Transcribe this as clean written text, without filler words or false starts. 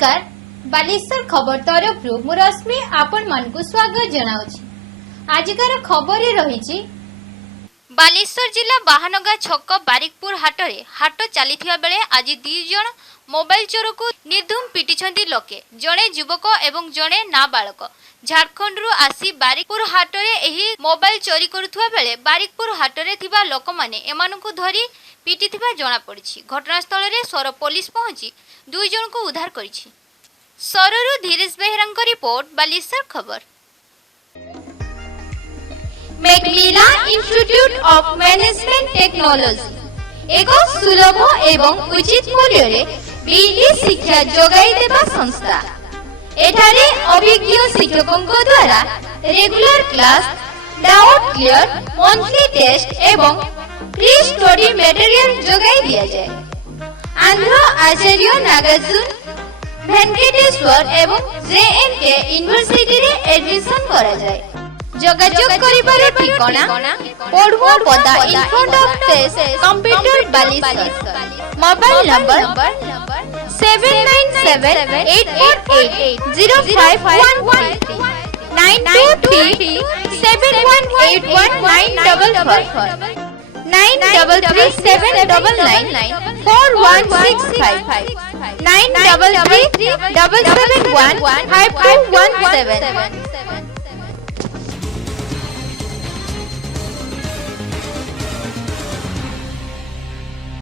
नमस्कार बालेश्वर खबर तरफ मु रश्मि आपण मानकु स्वागत जनाउछि। आजिकार खबर रही बालेश्वर जिला बाहानगा छक बारिकपुर हाटरे हाट चलीथिबा बेले आज 2 जन मोबाइल चोर को निर्धूम पिटिछंती लोके। जड़े युवक एवं जड़े नाबालक झारखंड रु आसी बारिकपुर हाटरे एही मोबाइल चोरी करुथुवा बेले बारिकपुर हाटरे थिबा लोक माने एमानकु धरी पिटिथिबा जणा पड़िछि। घटनास्थल रे सर पुलिस पहुंची 2 जन को उद्धार करिछि। सररु धीरेश बेहरांक रिपोर्ट बालेश्वर खबर। मैकमिला इंस्टीट्यूट ऑफ मैनेजमेंट टेक्नोलॉजी एक सुलभ एवं उचित मूल्य रे बीडी शिक्षा जोगाई देबा संस्था। एठारे अभिज्ञ शिक्षकों द्वारा regular class, doubt clear, monthly test एवं फ्री स्टडी मटेरियल जोगाई दिया जाए। आंध्र आचार्य नागार्जुन वेंकटेश्वर एवं JNK यूनिवर्सिटी रे एडमिशन करा जाए। जोगाजोग करिबार ठिकाना पढ़ुआ पदा in front of face computer Baleshwar. Mobile number 7978480513 9237181944 9337994165 9337715217